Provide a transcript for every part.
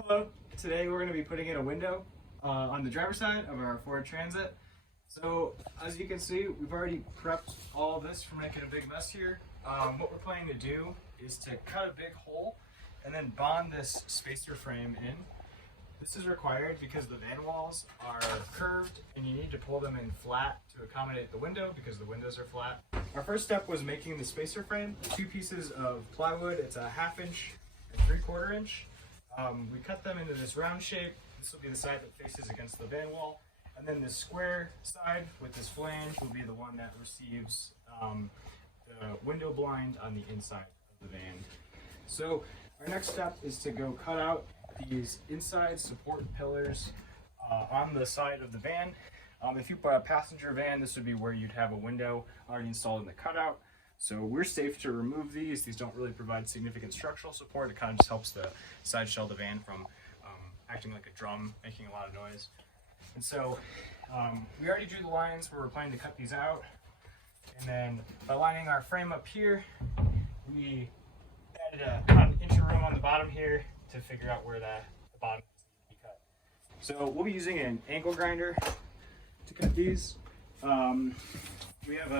Hello. Today we're going to be putting in a window on the driver's side of our Ford Transit. So as you can see, we've already prepped all of this for making a big mess here. What we're planning to do is to cut a big hole and then bond this spacer frame in. This is required because the van walls are curved and you need to pull them in flat to accommodate the window because the windows are flat. Our first step was making the spacer frame. 2 pieces of plywood. It's a 1/2 inch and 3/4 inch. We cut them into this round shape. This will be the side that faces against the van wall. And then this square side with this flange will be the one that receives the window blind on the inside of the van. So our next step is to go cut out these inside support pillars on the side of the van. If you bought a passenger van, this would be where you'd have a window already installed in the cutout. So we're safe to remove these. These don't really provide significant structural support. It kind of just helps the side shell of the van from acting like a drum, making a lot of noise. And so we already drew the lines where we're planning to cut these out. And then by lining our frame up here, we added about 1 inch of room on the bottom here to figure out where the bottom needs to be cut. So we'll be using an angle grinder to cut these. We have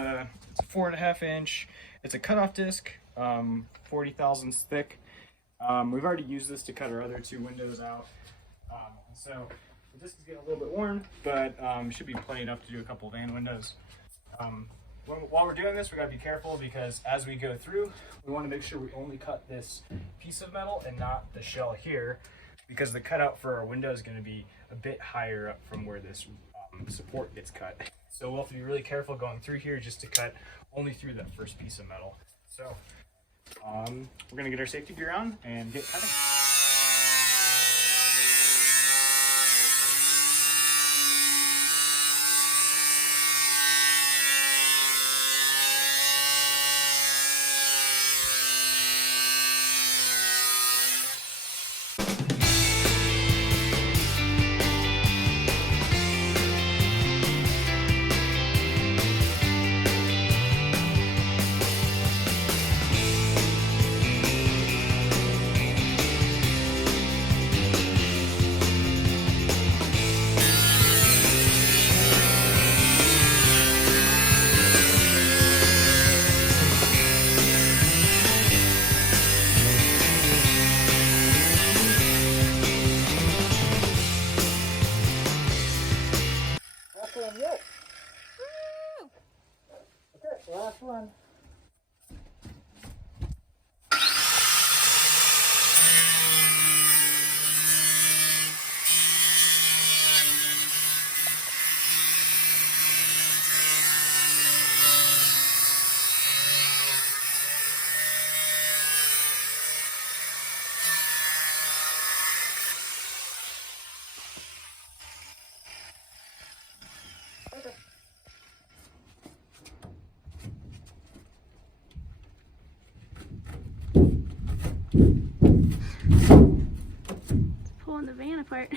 it's a 4.5 inch. It's a cutoff disc, 40 thousandths thick. We've already used this to cut our other 2 windows out. So the disc is getting a little bit worn, but should be plenty enough to do a couple van windows. While we're doing this, we gotta be careful because as we go through, we want to make sure we only cut this piece of metal and not the shell here, because the cutout for our window is going to be a bit higher up from where this support gets cut. So we'll have to be really careful going through here just to cut only through that first piece of metal. So we're going to get our safety gear on and get cutting. Last one. Pulling the van apart.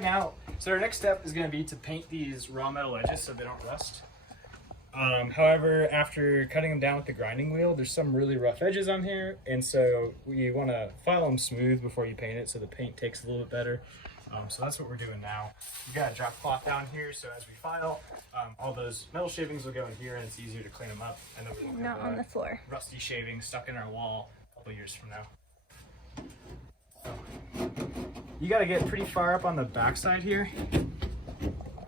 Now, so our next step is going to be to paint these raw metal edges so they don't rust. However, after cutting them down with the grinding wheel, there's some really rough edges on here, and so we want to file them smooth before you paint it so the paint takes a little bit better. So that's what we're doing now. We got a drop cloth down here, so as we file, all those metal shavings will go in here, and it's easier to clean them up, and then we won't Not have on the floor. rusty shavings stuck in our wall a couple years from now. You got to get pretty far up on the backside here.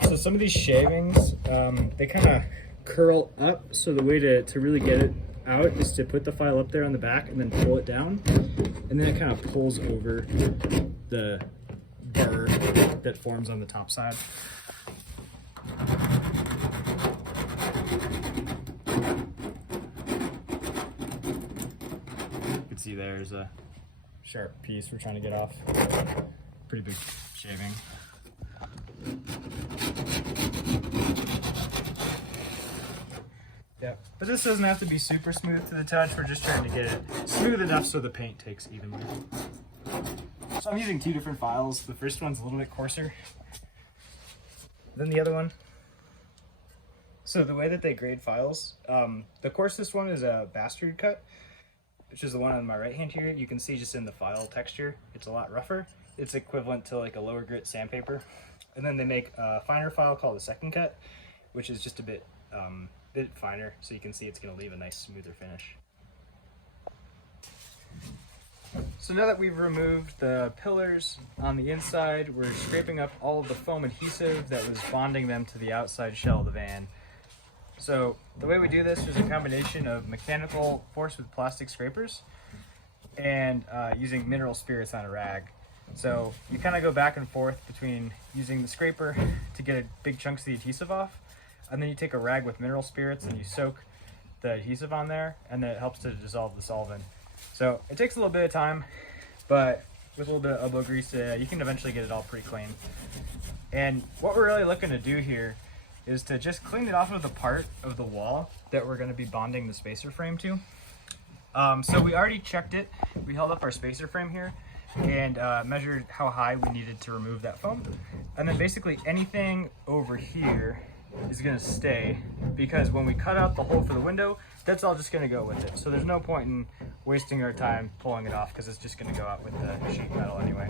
So some of these shavings, they kind of curl up, so the way to really get it out is to put the file up there on the back and then pull it down, and then it kind of pulls over the burr that forms on the top side. You can see there's a sharp piece we're trying to get off. Pretty big shaving. Yeah, but this doesn't have to be super smooth to the touch. We're just trying to get it smooth enough so the paint takes evenly. So I'm using 2 different files. The first one's a little bit coarser than the other one. So the way that they grade files, the coarsest one is a bastard cut, which is the one on my right hand here. You can see just in the file texture, it's a lot rougher. It's equivalent to like a lower grit sandpaper. And then they make a finer file called a second cut, which is just a bit finer, so you can see it's going to leave a nice smoother finish. So now that we've removed the pillars on the inside, we're scraping up all of the foam adhesive that was bonding them to the outside shell of the van. So the way we do this is a combination of mechanical force with plastic scrapers and using mineral spirits on a rag. So you kind of go back and forth between using the scraper to get big chunks of the adhesive off, and then you take a rag with mineral spirits and you soak the adhesive on there, and then it helps to dissolve the solvent. So it takes a little bit of time, but with a little bit of elbow grease, you can eventually get it all pretty clean. And what we're really looking to do here is to just clean it off of the part of the wall that we're going to be bonding the spacer frame to. So we already checked it. We held up our spacer frame here and measured how high we needed to remove that foam. And then basically anything over here is going to stay, because when we cut out the hole for the window, that's all just going to go with it. So there's no point in wasting our time pulling it off, because it's just going to go out with the sheet metal anyway.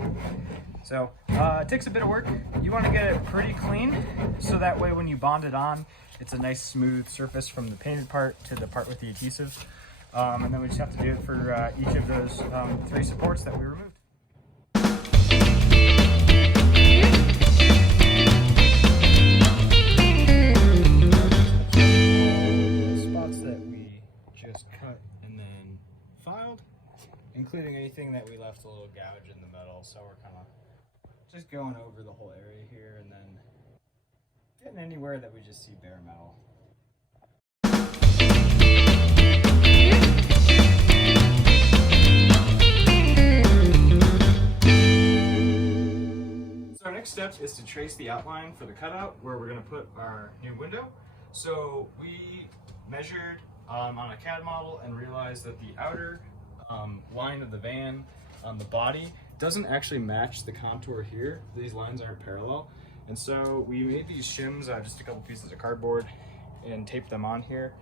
So it takes a bit of work. You want to get it pretty clean, so that way when you bond it on, it's a nice smooth surface from the painted part to the part with the adhesive. And then we just have to do it for each of those 3 supports that we removed. Including anything that we left a little gouge in the metal, so we're kind of just going over the whole area here and then getting anywhere that we just see bare metal. So our next step is to trace the outline for the cutout where we're going to put our new window. So we measured on a CAD model and realized that the outer line of the van on the body doesn't actually match the contour here. These lines aren't parallel, and so we made these shims out of just a couple pieces of cardboard and taped them on here.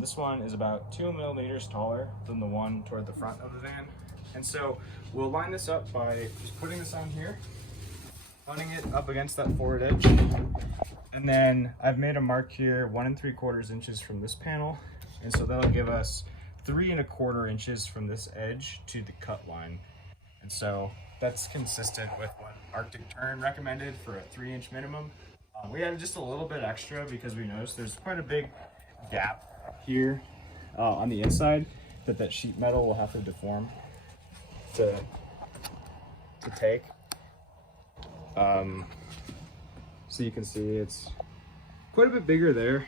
This one is about 2 millimeters taller than the one toward the front of the van, and so we'll line this up by just putting this on here, running it up against that forward edge, and then I've made a mark here 1 3/4 inches from this panel, and so that'll give us 3 1/4 inches from this edge to the cut line. And so that's consistent with what Arctic Tern recommended for a 3-inch minimum. We added just a little bit extra because we noticed there's quite a big gap here on the inside that sheet metal will have to deform to take. So you can see it's quite a bit bigger there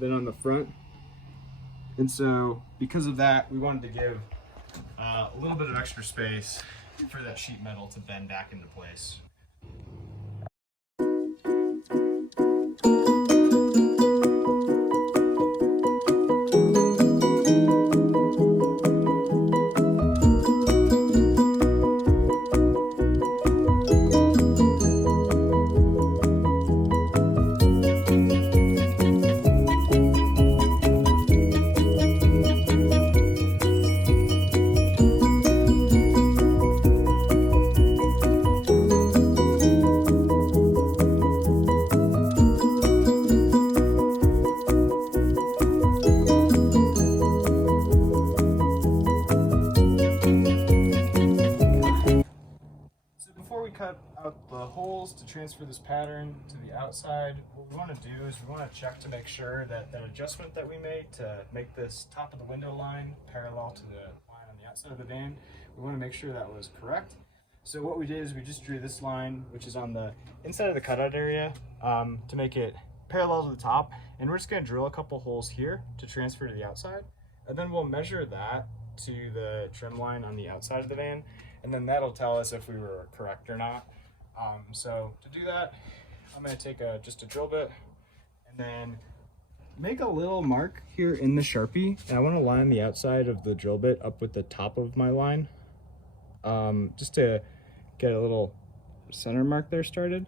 than on the front. And so, because of that, we wanted to give a little bit of extra space for that sheet metal to bend back into place. Cut out the holes to transfer this pattern to the outside. What we want to do is we want to check to make sure that that adjustment that we made to make this top of the window line parallel to the line on the outside of the van, we want to make sure that was correct. So what we did is we just drew this line, which is on the inside of the cutout area, to make it parallel to the top, and we're just going to drill a couple holes here to transfer to the outside, and then we'll measure that to the trim line on the outside of the van, and then that'll tell us if we were correct or not. So to do that, I'm going to take just a drill bit and then make a little mark here in the Sharpie. And I want to line the outside of the drill bit up with the top of my line, just to get a little center mark there started.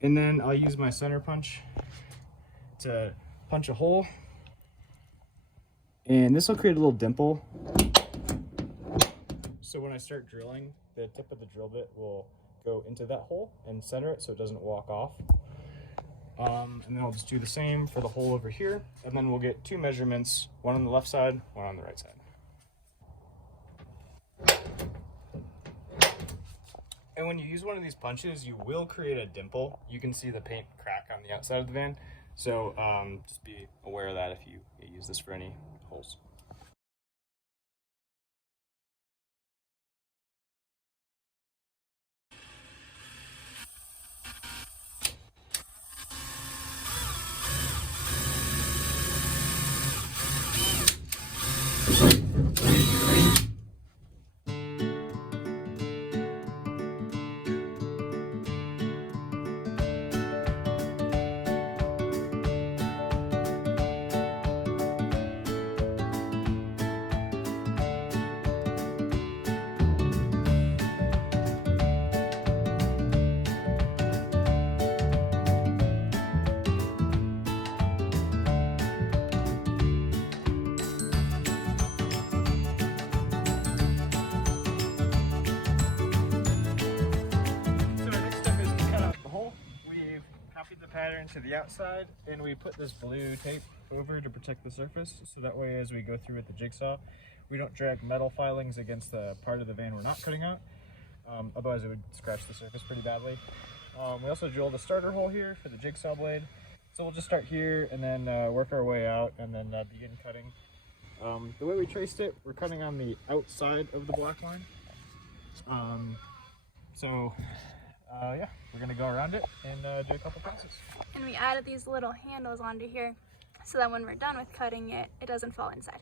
And then I'll use my center punch to punch a hole. And this will create a little dimple. So when I start drilling, the tip of the drill bit will go into that hole and center it so it doesn't walk off. And then I'll just do the same for the hole over here. And then we'll get 2 measurements, one on the left side, one on the right side. And when you use one of these punches, you will create a dimple. You can see the paint crack on the outside of the van. So just be aware of that if you use this for any holes. Pattern to the outside, and we put this blue tape over to protect the surface, so that way as we go through with the jigsaw we don't drag metal filings against the part of the van we're not cutting out, otherwise it would scratch the surface pretty badly. We also drilled a starter hole here for the jigsaw blade, so we'll just start here and then work our way out and then begin cutting. The way we traced it, we're cutting on the outside of the black line, yeah, we're gonna go around it and do a couple passes. And we added these little handles onto here so that when we're done with cutting it, it doesn't fall inside.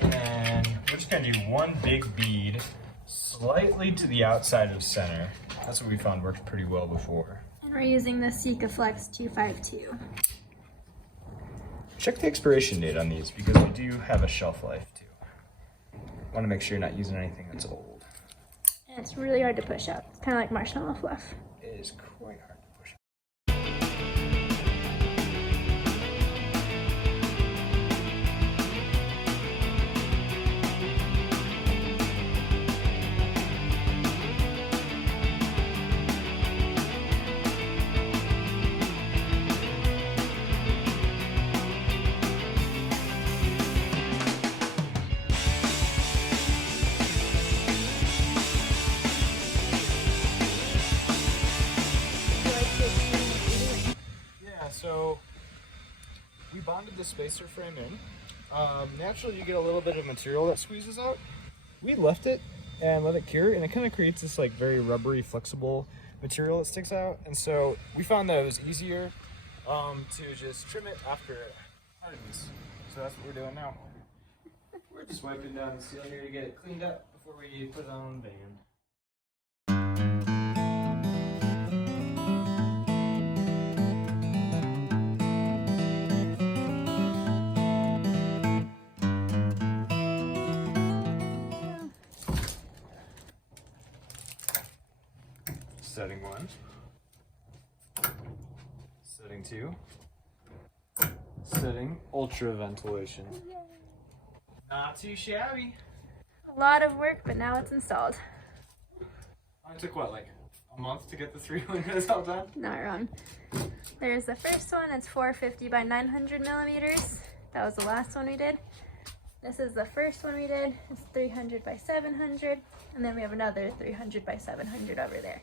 And then we're just gonna do one big bead slightly to the outside of center. That's what we found worked pretty well before. And we're using the Sikaflex 252. Check the expiration date on these because they do have a shelf life too. Want to make sure you're not using anything that's old. And it's really hard to push out. It's kind of like marshmallow fluff. It is quite hard to push. So we bonded the spacer frame in. Naturally you get a little bit of material that squeezes out. We left it and let it cure, and it kind of creates this like very rubbery, flexible material that sticks out. And so we found that it was easier to just trim it after cutting these. So that's what we're doing now. We're just wiping down the seal here to get it cleaned up before we put it on the van. setting 1. Setting 2. Setting ultra ventilation. Not too shabby. A lot of work, but now it's installed. It took what, like a month to get the 3 windows all done? Not wrong. There's the first one, it's 450 by 900 millimeters. That was the last one we did. This is the first one we did. It's 300 by 700. And then we have another 300 by 700 over there.